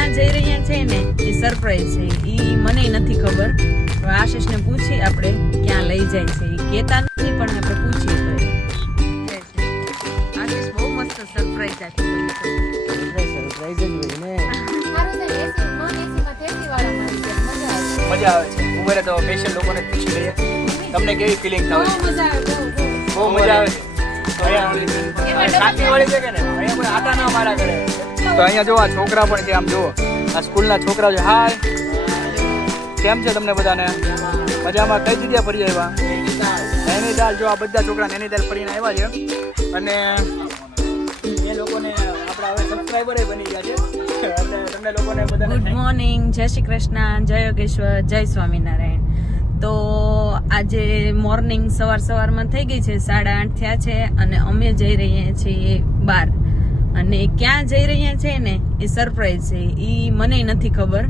ક્યાં જઈ રહ્યા છે ને એ સરપ્રાઈઝ છે, ઈ મને નથી ખબર. આશીષને પૂછી આપણે ક્યાં લઈ જાય છે, ઈ કેતા નથી પણ આપણે પૂછીએ તો આશીષ બહુ મસ્ત સરપ્રાઈઝ આપી. સરપ્રાઈઝ જ હોય ને. મજા આવે છે. ઉમેરે તો સ્પેશિયલ લોકોને પૂછી લઈએ તમને કેવી ફિલિંગ થાય છે. બહુ મજા આવે છે. સાચી વાળી છે કે ને અહીંયા કોઈ આટા ના મારા કરે. તો અહીંયા જો આ છોકરા પણ છે, આમ જુઓ આ સ્કૂલના છોકરા છે. હાય, કેમ છે તમને બધાને? મજામાં? કઈ જગ્યા ફરી આવ્યા? નૈનીતાલ. જો આ બધા છોકરા નૈનીતાલ ફરીને આવ્યા છે અને એ લોકોને આપણા હવે સબસ્ક્રાઇબર બની ગયા છે. એટલે તમને લોકોને બધાને ગુડ મોર્નિંગ, જય શ્રી કૃષ્ણ, જય યોગેશ્વર, જય સ્વામિનારાયણ. તો આજે મોર્નિંગ સવારમાં થઈ ગઈ છે, 8:30 થયા છે અને અમે જઈ રહ્યા છીએ બહાર. અને ક્યાં જઈ રહ્યા છે ને એ સરપ્રાઈઝ છે, ઈ મને નથી ખબર.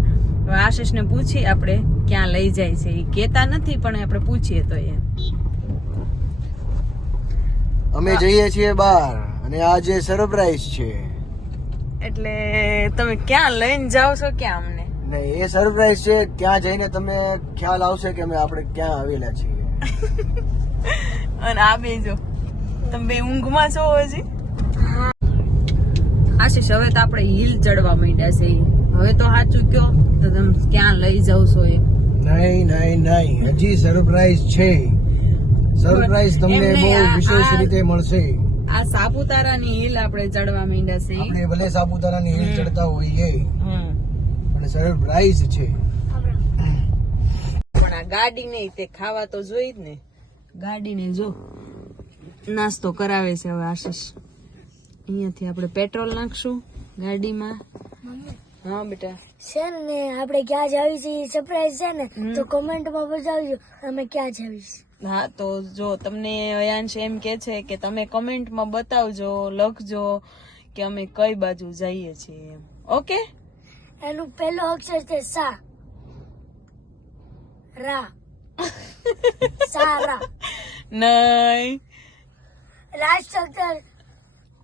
આશીષને પૂછી આપણે ક્યાં લઈ જાય છે, ઈ કેતા નથી પણ આપણે પૂછીએ તો અમે જઈએ છીએ બહાર અને આજે સરપ્રાઈઝ છે. એટલે તમે ક્યાં લઈને જાઓ છો ક્યાં અમને? નહીં, એ સરપ્રાઈઝ છે. ત્યાં જઈને તમને ખ્યાલ આવશે કે અમે આપણે ક્યાં આવેલા છીએ. અને આ બે જો તમે બે ઊંઘમાં છો હજી. આશીષ, હવે તો આપણે હિલ ચડવા માંડ્યા છે. હવે તો સાચું કયો તો તમે ક્યાં લઈ જાવ છો એ? નહીં, હજી સરપ્રાઈઝ છે. સરપ્રાઈઝ તમને એમ બહુ નહીં, વિશેષ રીતે મળશે. આ સાપુતારાની હિલ આપણે ચડવા માંડ્યા છે. આપણે ભલે સાપુતારાની હિલ ચડતા હોઈએ પણ સરપ્રાઈઝ છે. પણ આ ગાડી નહીં, તે ખાવા તો જોઈ જ ને. ગાડીને જો નાસ્તો કરાવે છે હવે આશીષ. અહીંયાથી આપણે પેટ્રોલ નાખશું ગાડીમાં. હા બેટા. છે ને આપણે ક્યાં જાવી છે સરપ્રાઈઝ છે ને, તો કોમેન્ટમાં બતાવજો અમે ક્યાં જાવી છે. હા, તો જો તમને અયાંશ એમ કે છે કે તમે કમેન્ટમાં બતાવજો, લખજો કે અમે કઈ બાજુ જઈએ છીએ એમ. ઓકે? એનું પહેલો અક્ષર છે સા રા. સારા. નહીં, લાસ્ટ અક્ષર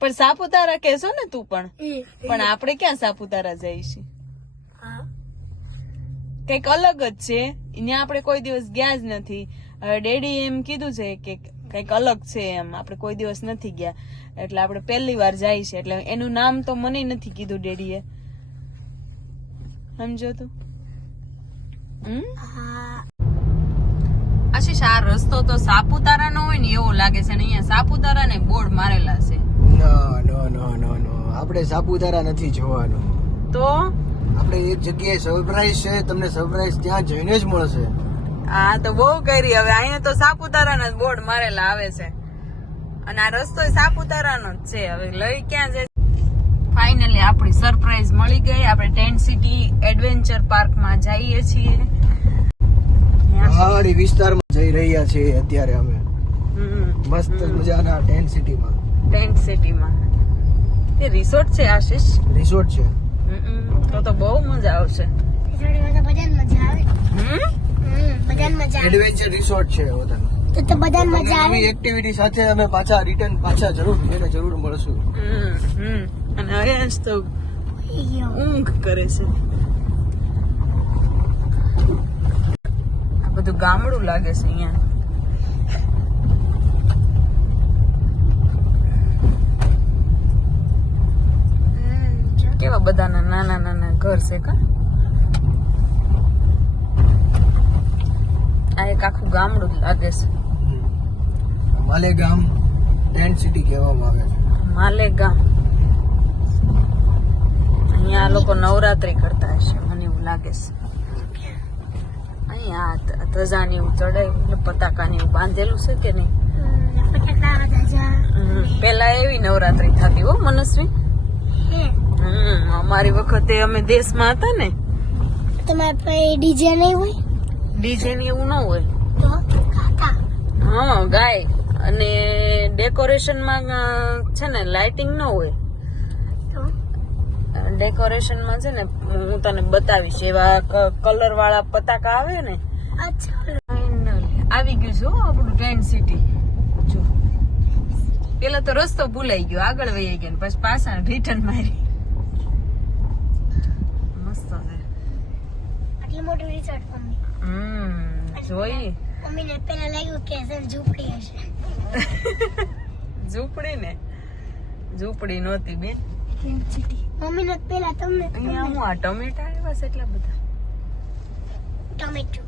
પણ સાપુતારા કહેશો ને તું પણ. ઈ. પણ આપણે ક્યાં સાપુતારા જઈશું? હા. કઈક અલગ જ છે. ત્યાં આપણે કોઈ દિવસ ગયા જ નથી. હવે ડેડી એમ કીધું છે કે કઈક અલગ છે એમ, આપણે કોઈ દિવસ નથી ગયા એટલે આપણે પહેલી વાર જાય છે. એટલે એનું નામ તો મને નથી કીધું ડેડીએ. સમજો તું? આશીષ, આ રસ્તો તો સાપુતારા નો હોય ને એવું લાગે છે ને અહીંયા સાપુતારા ને બોર્ડ મારેલા છે. નો આપણે સાપુતારા નથી જોવાનું. તો આપણે એક જગ્યાએ સરપ્રાઈઝ છે. તમને સરપ્રાઈઝ ત્યાં જઈને જ મળશે. આ તો બહુ કરી. હવે અહીંયા તો સાપુતારા ના બોર્ડ મારેલા આવે છે અને આ રસ્તો સાપુતારા નો જ છે. હવે લઈ ક્યાં જાય? ફાઇનલી આપણી સરપ્રાઈઝ મળી ગઈ. આપણે ટેન્ટ સિટી એડવેન્ચર પાર્ક માં જઈએ છીએ. પહાડી વિસ્તારમાં જઈ રહ્યા છીએ અત્યારે અમે. મસ્ત મજાના ટેન્ટ સિટીમાં. ટેન્ટ સિટીમાં તે રિસોર્ટ છે આશીષ. રિસોર્ટ છે. તો બહુ મજા આવશે. બધાને મજા આવે. બધાને મજા આવે. એડવેન્ચર રિસોર્ટ છે બધાનો. તો બધાને મજા આવે. નવી એક્ટિવિટી સાથે અમે પાછા જરૂર મળશું. અને અયાંશ તો ઊંઘ કરે છે. આ બધું ગામડું લાગે છે અહીંયા. કેવા બધાના નાના ઘર છે કા. આ એક આખું ગામડું લાગે છે. માલેગામ ટેન્ટ સિટી કહેવામાં આવે છે. માલેગામ. અહીંયા આ લોકો નવરાત્રી કરતા હશે મને એવું લાગે છે. અહીંયા ધજાની એવું ચડાયું એટલે પતાકાની એવું બાંધેલું છે કે નહીં? પેલા એવી નવરાત્રી થતી હો મનસ્વી. અમારી વખતે અમે દેશમાં હતા ને. તમારે પાસે ડીજે નહીં હોય? ડીજે ની એવું ન હોય. તો કાકા. હા, ગાય અને ડેકોરેશન માં છે ને લાઇટિંગ ન હોય. ડેકોરેશન માં છે ને હું તને બતાવીશ. એવા કલર વાળા પતાકા આવે ને. આવી ગયું છે આપણું ટેન્ટ સિટી. જો પેલા તો રસ્તો ભૂલાઈ ગયો, આગળ વહી ગયો, પછી પાછા રિટર્ન મારી. રિસોર્ટ મમ્મી જોઈ મમ્મીને પેલા લાગ્યું કે સર ઝૂંપડી હશે ઝૂંપડી નહોતી બેન. મમ્મીને પેલા તમને અહીંયા હું આ ટમેટા આવ્યા છે એટલા બધા. ટમેટો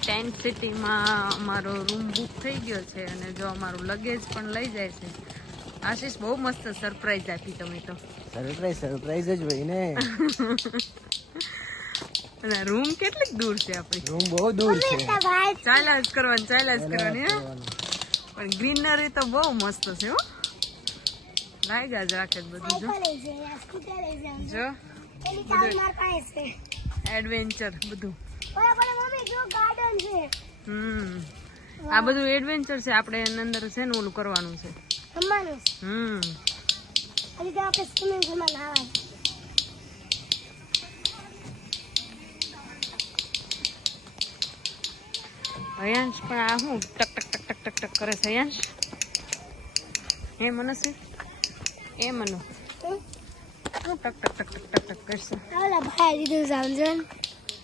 ટેન્ટ સિટીમાં અમારો રૂમ બુક થઈ ગયો છે અને જો અમારું લગેજ પણ લઈ જાય છે. આશીષ બહુ મસ્ત સરપ્રાઈઝ આપી તમે તો. સરપ્રાઈઝ જ હોય ને. અને રૂમ કેટલીક દૂર છે આપણી? રૂમ બહુ દૂર છે. ચાલ્યા જ કરવાની હે. પણ ગ્રીનરી તો બહુ મસ્ત છે હો. લાગ્યા જ રાખે બધું જો એડવેન્ચર બધું. આ બધું એડવેન્ચર છે. આપણે એની અંદર છે ને ઓલું કરવાનું છે. અયાંશ પણ આ શું ટક ટક ટક ટક ટક ટક કરે છે અયાંશ? હે મનસ્વી એ મનો ટક ટક ટક ટક ટક ટક ટક કરશે.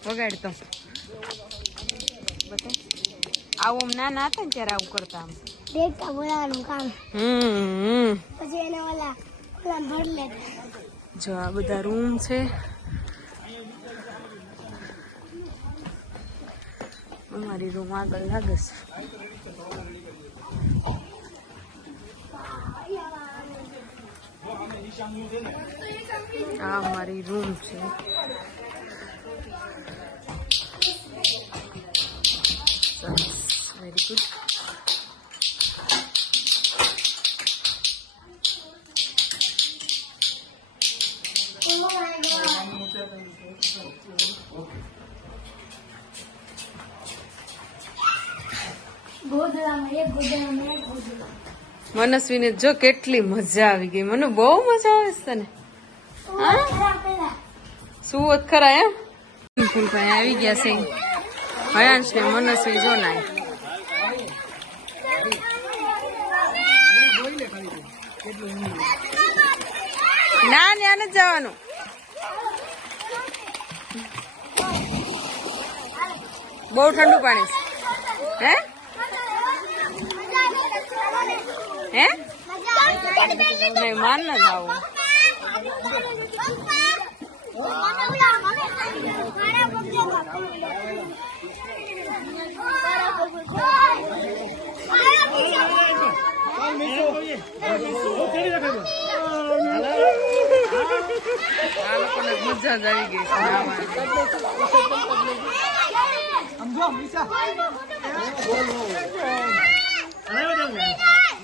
વગાડ તો આવું નાના હતા ને ત્યારે આવું કરતા. દેખતા બોલાવાનું કામ પછી એને ઓલા ભર લે. જો આ બધા રૂમ છે. અમારી રૂમ આગળ લાગે છે. આ અમારી રૂમ છે. Very good. મનસ્વીને જો કેટલી મજા આવી ગઈ. મને બહુ મજા આવે છે તને. સુવત ખરા એમ ફૂલ ભાઈ આવી ગયા છે. હયાંશ ને મનસ્વી જો ના ત્યાં નથી જવાનું. બહુ ઠંડુ પાણી હે હે નહીં માન ન જાવું. આ લોકોને મજા જ આવી ગઈ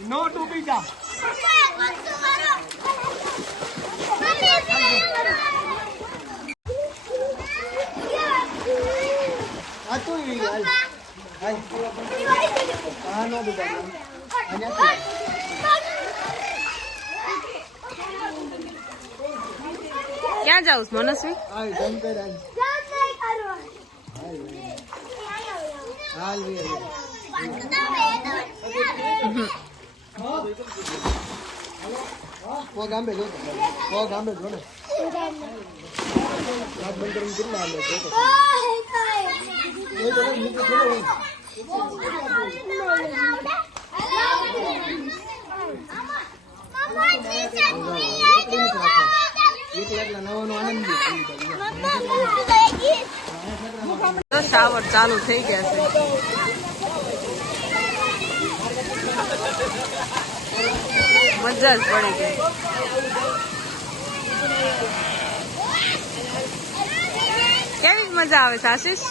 નો ડૂબી જા. ક્યાં જાઉં મનસ્વી? ગાંબે જો ને બંધ કરીને કેટલા આવે તો શાવર ચાલુ થઈ ગયા છે. મજા જ પડી ગઈ. કેવી મજા આવે છે આશીષ?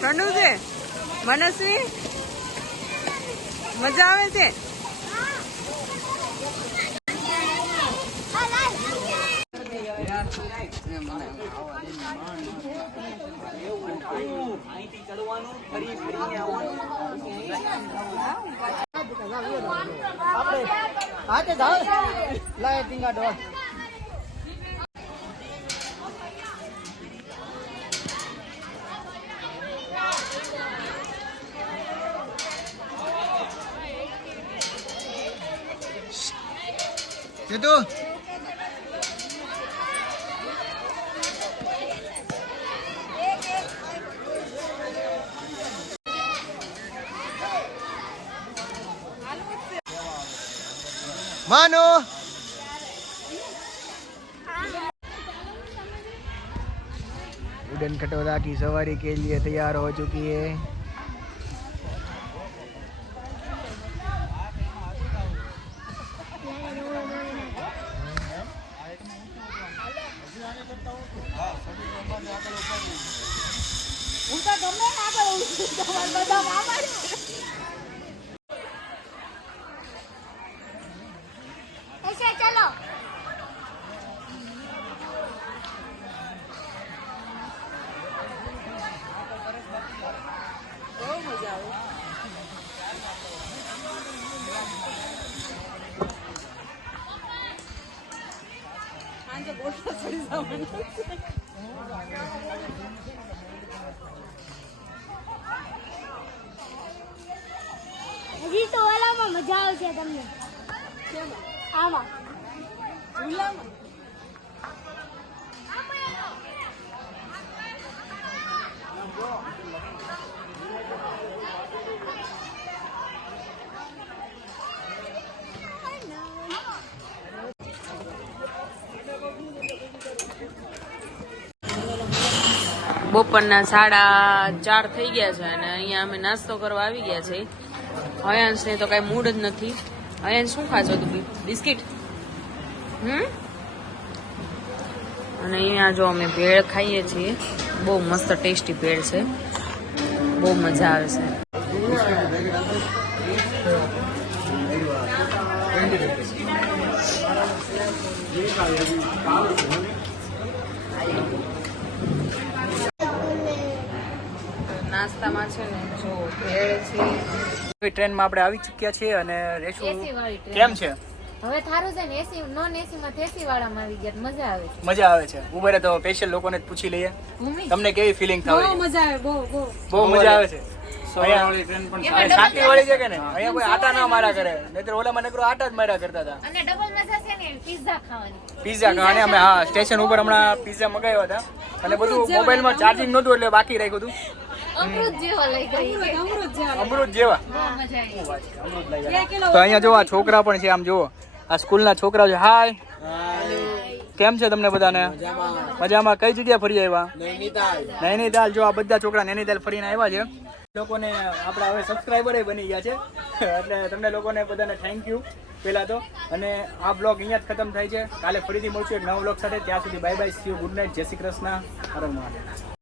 ઠંડુ છે. મનસ્વી મજા આવે છે. હાથે જાવ લાય ટીંગા ડોર. જેતુ मानो उड़न खटोला की सवारी के लिए तैयार हो चुकी है। ऐसे चलो હજી તો ઓલામાં મજા આવશે તમને આમાં બપોરના 4:30 થઈ ગયા છે અને અહીંયા અમે નાસ્તો કરવા આવી ગયા છે. હયાંશને તો કઈ મૂડ જ નથી. હયાંશ શું ખાશો તું? બિસ્કિટ? અને અહીંયા જો અમે ભેળ ખાઈએ છીએ. બહુ મસ્ત ટેસ્ટી ભેળ છે, બહુ મજા આવે છે. નાસ્તામાં છે ને જો ભેળ છે. ટ્રેનમાં આપણે આવી ચૂક્યા છીએ અને રેશું કેમ છે? હવે થારું છે ને એસી નોન એસી માં એસી વાળામાં આવી ગયા મજા આવે છે. મજા આવે છે. ઉભરે તો સ્પેશિયલ લોકોને જ પૂછી લઈએ તમને કેવી ફિલિંગ થાય? બહુ મજા આવે, બહુ મજા આવે છે. શાંતિ વાળી છે કે ને અહીંયા કોઈ આટા ના મારા કરે, નહીતર ઓલામાં નકરો આટા જ માર્યા કરતા હતા. અને ડબલ મજા છે ને પિઝા ખાવાની. પિઝા ખાવાની અમે હા સ્ટેશન ઉપર હમણાં પિઝા મંગાવ્યા હતા અને બધું મોબાઈલમાં ચાર્જિંગ નહોતું એટલે બાકી રાખ્યું હતું. અમૃત જેવો લઈ ગઈ અમૃત જેવા. બહુ મજા આવી. તો અહીંયા જો આ છોકરા પણ છે, આમ જુઓ આ સ્કૂલના છોકરાઓ છે. હાય, કેમ છે તમને બધાને? મજામાં. કઈ જગ્યા ફરી આવ્યા? નૈનીતાલ. જો આ બધા છોકરા નૈનીતાલ ફરીને આવ્યા છે. લોકોને આપણા હવે સબસ્ક્રાઈબર બની ગયા છે એટલે તમને લોકોને બધાને થેન્ક યુ પહેલા તો. અને આ બ્લોગ અહીંયા જ ખતમ થાય છે. કાલે ફરીથી મળશું એક નવા બ્લોગ સાથે. ત્યાં સુધી bye bye, C you, good night, જય શ્રી કૃષ્ણ, હર હર મહાદેવ.